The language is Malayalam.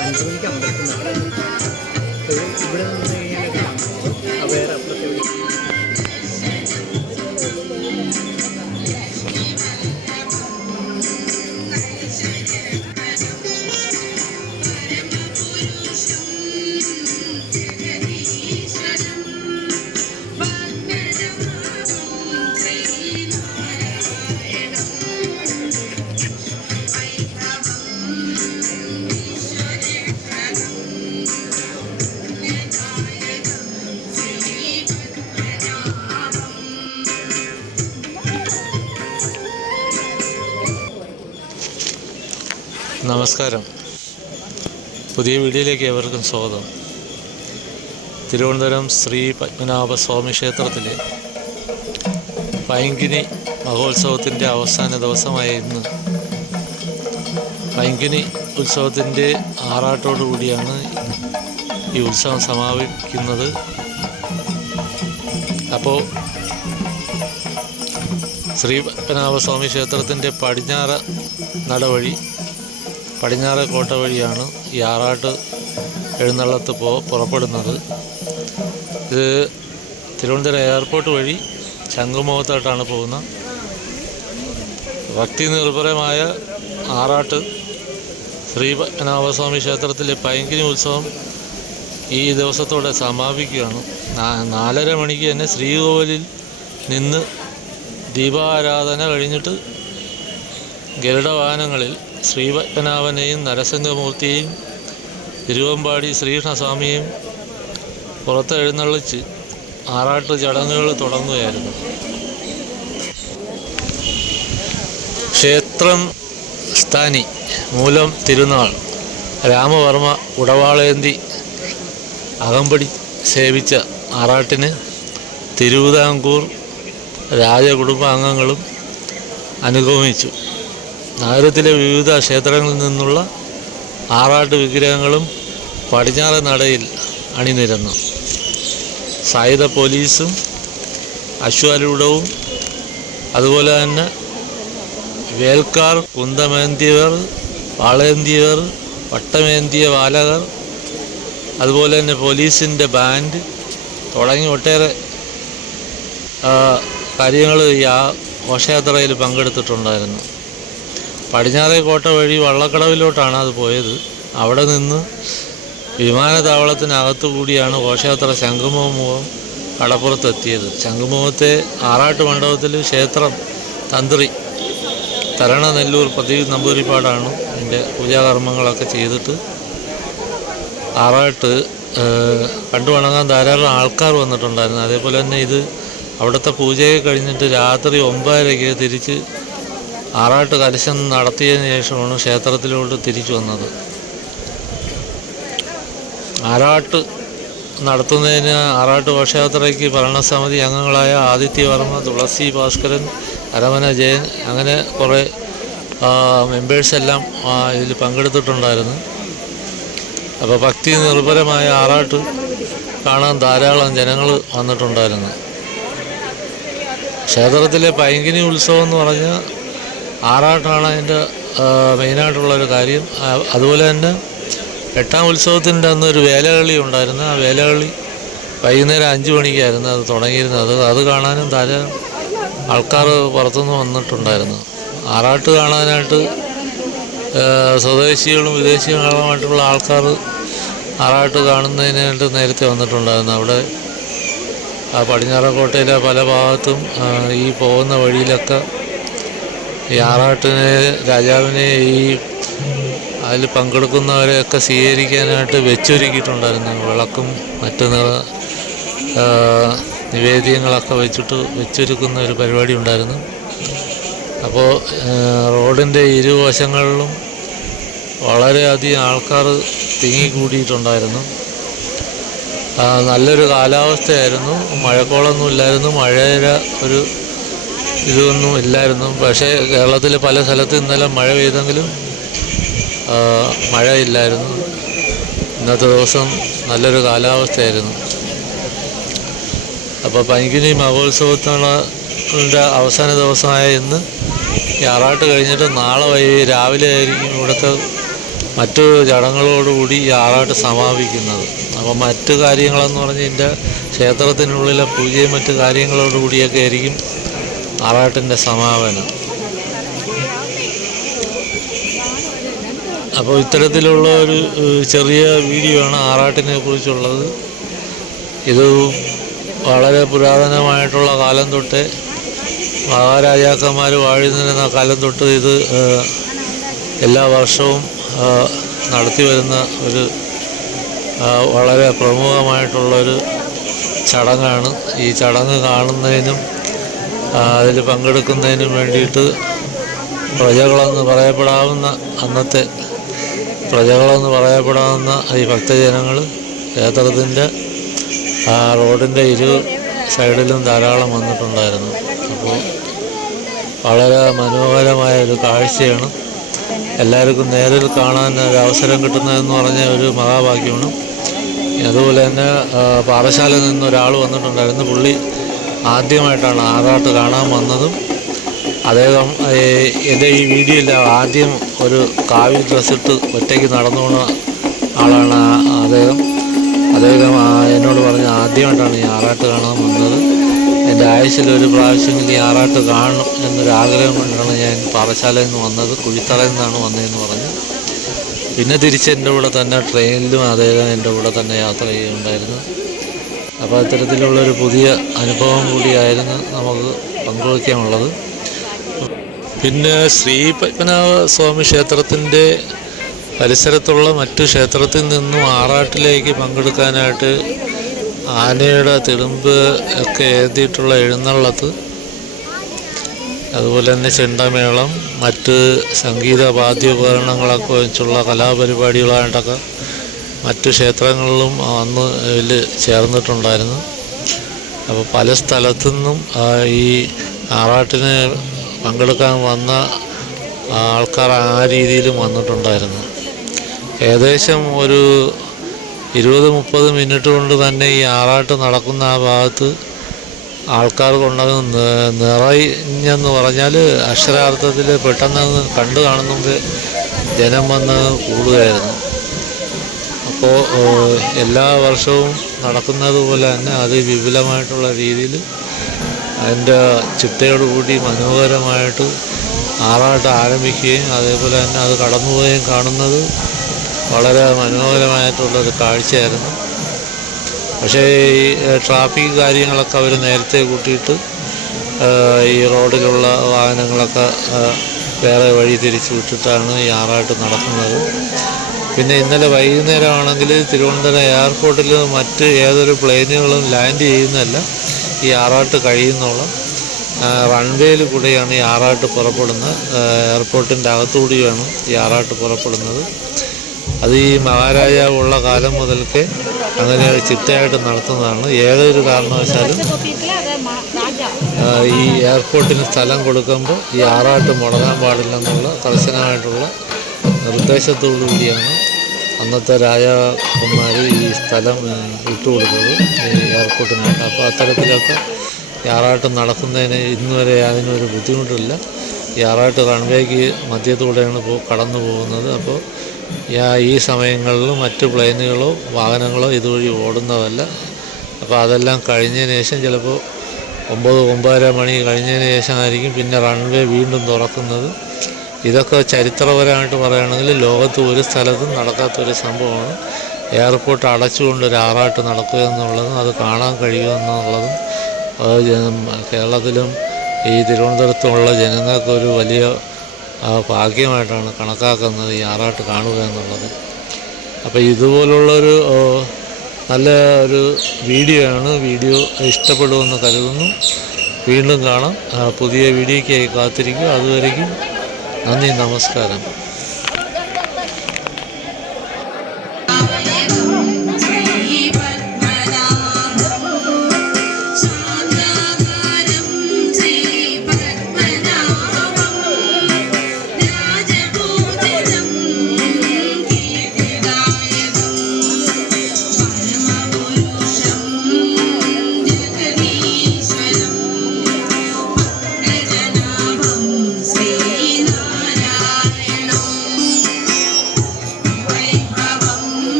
അഞ്ച് മണിക്ക് അമ്പലത്തിൽ ഇവിടെ നിന്ന് കഴിഞ്ഞാൽ വേറെ നമസ്കാരം. പുതിയ വീഡിയോയിലേക്ക് ഏവർക്കും സ്വാഗതം. തിരുവനന്തപുരം ശ്രീ പത്മനാഭ സ്വാമി ക്ഷേത്രത്തിലെ പൈങ്കിനി മഹോത്സവത്തിന്റെ അവസാന ദിവസമായ ഇന്ന് പൈങ്കിനി ഉത്സവത്തിന്റെ ആറാട്ടോടുകൂടിയാണ് ഈ ഉത്സവം സമാപിക്കുന്നത്. അപ്പോൾ ശ്രീ പത്മനാഭസ്വാമി ക്ഷേത്രത്തിന്റെ പടിഞ്ഞാറ് നടവഴി പടിഞ്ഞാറ് കോട്ട വഴിയാണ് ഈ ആറാട്ട് എഴുന്നള്ളത്ത് പോ പുറപ്പെടുന്നത്. ഇത് തിരുവനന്തപുരം എയർപോർട്ട് വഴി ശംഖുമുഖത്തോട്ടാണ് പോകുന്ന ഭക്തി നിർഭരമായ ആറാട്ട് ശ്രീ പത്മനാഭസ്വാമി ക്ഷേത്രത്തിലെ പൈങ്കിനി ഉത്സവം ഈ ദിവസത്തോടെ സമാപിക്കുകയാണ്. നാലര മണിക്ക് തന്നെ ശ്രീകോവിലിൽ നിന്ന് ദീപാരാധന കഴിഞ്ഞിട്ട് ഗരുഡവാഹനങ്ങളിൽ ശ്രീപത്മനാഭനെയും നരസിംഹമൂർത്തിയെയും തിരുവമ്പാടി ശ്രീകൃഷ്ണസ്വാമിയും പുറത്ത് എഴുന്നള്ളിച്ച് ആറാട്ട് ചടങ്ങുകൾ തുടങ്ങുകയായിരുന്നു. ക്ഷേത്രം സ്ഥാനി മൂലം തിരുനാൾ രാമവർമ്മ ഉടവാളേന്തി അകമ്പടി സേവിച്ച ആറാട്ടിന് തിരുവിതാംകൂർ രാജകുടുംബാംഗങ്ങളും അനുഗമിച്ചു. നഗരത്തിലെ വിവിധ ക്ഷേത്രങ്ങളിൽ നിന്നുള്ള ആറാട്ട് വിഗ്രഹങ്ങളും പടിഞ്ഞാറ് നടയിൽ അണിനിരന്നു. സായുധ പോലീസും അശ്വാരൂഢവും അതുപോലെ തന്നെ വേൽക്കാർ കുന്തമേന്തിയവർ വാളേന്തിയവർ വട്ടമേന്തിയ ബാലകർ അതുപോലെ തന്നെ പോലീസിന്റെ ബാൻഡ് തുടങ്ങി ഒട്ടേറെ കാര്യങ്ങൾ ഈ ആ ഘോഷയാത്രയിൽ പങ്കെടുത്തിട്ടുണ്ടായിരുന്നു. പടിഞ്ഞാറേ കോട്ട വഴി വള്ളക്കടവിലോട്ടാണ് അത് പോയത്. അവിടെ നിന്ന് വിമാനത്താവളത്തിനകത്തു കൂടിയാണ് ഘോഷയാത്ര ശംഖുമുഖം കടപ്പുറത്തെത്തിയത്. ശംഖുമുഖത്തെ ആറാട്ട് മണ്ഡപത്തിൽ ക്ഷേത്രം തന്ത്രി തരണ നെല്ലൂർ പ്രദീപ് നമ്പൂരിപ്പാടാണ് എന്റെ പൂജാകർമ്മങ്ങളൊക്കെ ചെയ്തിട്ട് ആറാട്ട് കണ്ടു വണങ്ങാൻ ധാരാളം ആൾക്കാർ വന്നിട്ടുണ്ടായിരുന്നു. അതേപോലെ തന്നെ ഇത് അവിടുത്തെ പൂജയൊക്കെ കഴിഞ്ഞിട്ട് രാത്രി ഒമ്പതരയ്ക്ക് തിരിച്ച് ആറാട്ട് കലശം നടത്തിയതിന് ശേഷമാണ് ക്ഷേത്രത്തിലോട്ട് തിരിച്ചു വന്നത്. ആറാട്ട് നടത്തുന്നതിന് ആറാട്ട് ഘോഷയാത്രയ്ക്ക് ഭരണസമിതി അംഗങ്ങളായ ആദിത്യവർമ്മ തുളസി ഭാസ്കരൻ അരമന ജയൻ അങ്ങനെ കുറേ മെമ്പേഴ്സെല്ലാം ഇതിൽ പങ്കെടുത്തിട്ടുണ്ടായിരുന്നു. അപ്പോൾ ഭക്തി നിർഭരമായ ആറാട്ട് കാണാൻ ധാരാളം ജനങ്ങൾ വന്നിട്ടുണ്ടായിരുന്നു. ക്ഷേത്രത്തിലെ പൈങ്കിനി ഉത്സവം എന്ന് പറഞ്ഞാൽ ആറാട്ടാണ് അതിന്റെ മെയിനായിട്ടുള്ളൊരു കാര്യം. അതുപോലെ തന്നെ എട്ടാം ഉത്സവത്തിന്റെ അന്ന് ഒരു വേലകളി ഉണ്ടായിരുന്നു. ആ വേലകളി വൈകുന്നേരം അഞ്ച് മണിക്കായിരുന്നു അത് തുടങ്ങിയിരുന്നത്. അത് കാണാനും ധാരാളം ആൾക്കാർ പുറത്തുനിന്ന് വന്നിട്ടുണ്ടായിരുന്നു. ആറാട്ട് കാണാനായിട്ട് സ്വദേശികളും വിദേശികളുമായിട്ടുള്ള ആൾക്കാർ ആറാട്ട് കാണുന്നതിനായിട്ട് നേരത്തെ വന്നിട്ടുണ്ടായിരുന്നു. അവിടെ ആ പടിഞ്ഞാറക്കോട്ടയിലെ പല ഭാഗത്തും ഈ പോകുന്ന വഴിയിലൊക്കെ ഈ ആറാട്ടിനെ രാജാവിനെ ഈ അതിൽ പങ്കെടുക്കുന്നവരെയൊക്കെ സ്വീകരിക്കാനായിട്ട് വെച്ചൊരുക്കിയിട്ടുണ്ടായിരുന്നു. വിളക്കും മറ്റ് നിവേദ്യങ്ങളൊക്കെ വെച്ചിട്ട് വെച്ചൊരുക്കുന്ന ഒരു പരിപാടി ഉണ്ടായിരുന്നു. അപ്പോൾ റോഡിന്റെ ഇരുവശങ്ങളിലും വളരെയധികം ആൾക്കാർ തിങ്ങിക്കൂടിയിട്ടുണ്ടായിരുന്നു. നല്ലൊരു കാലാവസ്ഥയായിരുന്നു. മഴക്കോളൊന്നും ഇല്ലായിരുന്നു. മഴയുടെ ഒരു ഇതൊന്നും ഇല്ലായിരുന്നു. പക്ഷേ കേരളത്തിൽ പല സ്ഥലത്ത് ഇന്നലെ മഴ പെയ്തെങ്കിലും മഴയില്ലായിരുന്നു ഇന്നത്തെ ദിവസം നല്ലൊരു കാലാവസ്ഥയായിരുന്നു. അപ്പോൾ പനിക്കിനി മഹോത്സവത്തിനുള്ള അവസാന ദിവസമായ ഇന്ന് ഈ ആറാട്ട് കഴിഞ്ഞിട്ട് നാളെ വൈ രാവിലെ ആയിരിക്കും ഇവിടുത്തെ മറ്റു ചടങ്ങുകളോടുകൂടി ഈ ആറാട്ട് സമാപിക്കുന്നത്. അപ്പോൾ മറ്റ് കാര്യങ്ങളെന്ന് പറഞ്ഞാൽ ഇതിന്റെ ക്ഷേത്രത്തിനുള്ളിലെ പൂജയും മറ്റ് കാര്യങ്ങളോടുകൂടിയൊക്കെ ആയിരിക്കും ആറാട്ടിന്റെ സമാപനം. അപ്പോൾ ഇത്തരത്തിലുള്ള ഒരു ചെറിയ വീഡിയോ ആണ് ആറാട്ടിനെ കുറിച്ചുള്ളത്. ഇത് വളരെ പുരാതനമായിട്ടുള്ള കാലം തൊട്ട് മഹാരാജാക്കന്മാർ വാഴുന്നിരുന്ന കാലം തൊട്ട് ഇത് എല്ലാ വർഷവും നടത്തി വരുന്ന ഒരു വളരെ പ്രമുഖമായിട്ടുള്ളൊരു ചടങ്ങാണ്. ഈ ചടങ്ങ് കാണുന്നതിനും അതിൽ പങ്കെടുക്കുന്നതിന് വേണ്ടിയിട്ട് പ്രജകളെന്ന് പറയപ്പെടാവുന്ന അന്നത്തെ പ്രജകളെന്ന് പറയപ്പെടാവുന്ന ഈ ഭക്തജനങ്ങൾ ക്ഷേത്രത്തിന്റെ ആ റോഡിന്റെ ഇരു സൈഡിലും ധാരാളം വന്നിട്ടുണ്ടായിരുന്നു. അപ്പോൾ വളരെ മനോഹരമായ ഒരു കാഴ്ചയാണ്. എല്ലാവർക്കും നേരിൽ കാണാൻ ഒരു അവസരം കിട്ടുന്നതെന്ന് പറഞ്ഞ ഒരു മഹാഭാഗ്യമാണ്. അതുപോലെ തന്നെ പാഠശാലയിൽ നിന്ന് ഒരാൾ വന്നിട്ടുണ്ടായിരുന്നു. പുള്ളി ആദ്യമായിട്ടാണ് ആറാട്ട് കാണാൻ വന്നതും അദ്ദേഹം എന്റെ ഈ വീഡിയോയിൽ ആദ്യം ഒരു കാവി ഡ്രസ്സിട്ട് ഒറ്റയ്ക്ക് നടന്നു പോണ ആളാണ് അദ്ദേഹം. അദ്ദേഹം എന്നോട് പറഞ്ഞ് ആദ്യമായിട്ടാണ് ഈ ആറാട്ട് കാണാൻ വന്നത്. എന്റെ ആയുസിൽ ഒരു പ്രാവശ്യം ഈ ആറാട്ട് കാണണം എന്നൊരു ആഗ്രഹം കൊണ്ടാണ് ഞാൻ പാറശാലയിൽ നിന്ന് വന്നത് കുഴിത്തറയിൽ നിന്നാണ് വന്നതെന്ന് പറഞ്ഞു. പിന്നെ തിരിച്ച് എന്റെ കൂടെ തന്നെ ട്രെയിനിലും അദ്ദേഹം എന്റെ കൂടെ തന്നെ യാത്ര ചെയ്യുന്നുണ്ടായിരുന്നു അപ്പോൾ അത്തരത്തിലുള്ളൊരു പുതിയ അനുഭവം കൂടിയായിരുന്നു നമുക്ക് പങ്കുവയ്ക്കാനുള്ളത്. പിന്നെ ശ്രീ പത്മനാഭ സ്വാമി ക്ഷേത്രത്തിന്റെ പരിസരത്തുള്ള മറ്റു ക്ഷേത്രത്തിൽ നിന്നും ആറാട്ടിലേക്ക് പങ്കെടുക്കാനായിട്ട് ആനയുടെ തിടുമ്പ് ഒക്കെ എഴുതിയിട്ടുള്ള എഴുന്നള്ളത്ത് അതുപോലെ തന്നെ ചെണ്ടമേളം മറ്റ് സംഗീത വാദ്യോപകരണങ്ങളൊക്കെ വെച്ചുള്ള കലാപരിപാടികളായിട്ടൊക്കെ മറ്റ് ക്ഷേത്രങ്ങളിലും അന്ന് ഇതിൽ ചേർന്നിട്ടുണ്ടായിരുന്നു. അപ്പോൾ പല സ്ഥലത്തു നിന്നും ഈ ആറാട്ടിന് പങ്കെടുക്കാൻ വന്ന ആൾക്കാർ ആ രീതിയിലും വന്നിട്ടുണ്ടായിരുന്നു. ഏകദേശം ഒരു ഇരുപത് മുപ്പത് മിനിറ്റ് കൊണ്ട് തന്നെ ഈ ആറാട്ട് നടക്കുന്ന ആ ഭാഗത്ത് ആൾക്കാർ കൊണ്ടത് നി- നിറഞ്ഞെന്ന് പറഞ്ഞാൽ അക്ഷരാർത്ഥത്തിൽ പെട്ടെന്ന് കണ്ടു കാണുന്നുമ്പ് ജനം വന്ന് കൂടുകയായിരുന്നു. അപ്പോൾ എല്ലാ വർഷവും നടക്കുന്നത് പോലെ തന്നെ അതിവിപുലമായിട്ടുള്ള രീതിയിൽ അതിന്റെ ചിട്ടയോടുകൂടി മനോഹരമായിട്ട് ആറാട്ട് ആരംഭിക്കുകയും അതേപോലെ തന്നെ അത് കടന്നുപോവുകയും കാണുന്നത് വളരെ മനോഹരമായിട്ടുള്ളൊരു കാഴ്ചയായിരുന്നു. പക്ഷേ ഈ ട്രാഫിക് കാര്യങ്ങളൊക്കെ അവർ നേരത്തെ കൂട്ടിയിട്ട് ഈ റോഡിലുള്ള വാഹനങ്ങളൊക്കെ വേറെ വഴി തിരിച്ചു വിട്ടിട്ടാണ് ഈ ആറാട്ട് നടക്കുന്നത്. പിന്നെ ഇന്നലെ വൈകുന്നേരമാണെങ്കിൽ തിരുവനന്തപുരം എയർപോർട്ടിൽ മറ്റ് ഏതൊരു പ്ലെയിനുകളും ലാൻഡ് ചെയ്യുന്നതല്ല. ഈ ആറാട്ട് കഴിയുന്നോളം റൺവേയിൽ കൂടെയാണ് ഈ ആറാട്ട് പുറപ്പെടുന്നത്. എയർപോർട്ടിന്റെ അകത്തുകൂടിയാണ് ഈ ആറാട്ട് പുറപ്പെടുന്നത്. അത് ഈ മഹാരാജാവ് ഉള്ള കാലം മുതൽക്കേ അങ്ങനെ ചിട്ടയായിട്ട് നടത്തുന്നതാണ്. ഏതൊരു കാരണവശാലും ഈ എയർപോർട്ടിന് സ്ഥലം കൊടുക്കുമ്പോൾ ഈ ആറാട്ട് മുടങ്ങാൻ പാടില്ലെന്നുള്ള കർശനമായിട്ടുള്ള നിർദ്ദേശത്തോടു കൂടിയാണ് അന്നത്തെ രാജാക്കന്മാർ ഈ സ്ഥലം വിട്ടുകൊടുത്തത് ഈ എയർപോർട്ടിനായിട്ട് അപ്പോൾ അത്തരത്തിലൊക്കെ യാറായിട്ട് നടക്കുന്നതിന് ഇന്ന് വരെ അതിനൊരു ബുദ്ധിമുട്ടില്ല. യാറായിട്ട് റൺവേക്ക് മധ്യത്തൂടെയാണ് പോ കടന്നു പോകുന്നത്. അപ്പോൾ ഈ സമയങ്ങളിൽ മറ്റ് പ്ലെയിനുകളോ വാഹനങ്ങളോ ഇതുവഴി ഓടുന്നതല്ല. അപ്പോൾ അതെല്ലാം കഴിഞ്ഞതിന് ശേഷം ചിലപ്പോൾ ഒമ്പത് ഒമ്പതര മണി കഴിഞ്ഞതിന് ശേഷമായിരിക്കും പിന്നെ റൺവേ വീണ്ടും തുറക്കുന്നത്. ഇതൊക്കെ ചരിത്രപരമായിട്ട് പറയുകയാണെങ്കിൽ ലോകത്ത് ഒരു സ്ഥലത്തും നടക്കാത്തൊരു സംഭവമാണ്. എയർപോർട്ട് അടച്ചുകൊണ്ട് ഒരു ആറാട്ട് നടക്കുക എന്നുള്ളതും അത് കാണാൻ കഴിയുക എന്നുള്ളതും കേരളത്തിലും ഈ തിരുവനന്തപുരത്തുമുള്ള ജനങ്ങൾക്ക് ഒരു വലിയ ഭാഗ്യമായിട്ടാണ് കണക്കാക്കുന്നത് ഈ ആറാട്ട് കാണുക എന്നുള്ളത്. അപ്പോൾ ഇതുപോലുള്ളൊരു നല്ല ഒരു വീഡിയോ ആണ് വീഡിയോ ഇഷ്ടപ്പെടുമെന്ന് കരുതുന്നു. വീണ്ടും കാണാം. പുതിയ വീഡിയോയ്ക്കായി കാത്തിരിക്കും അതുവരേക്കും നന്ദി നമസ്കാരം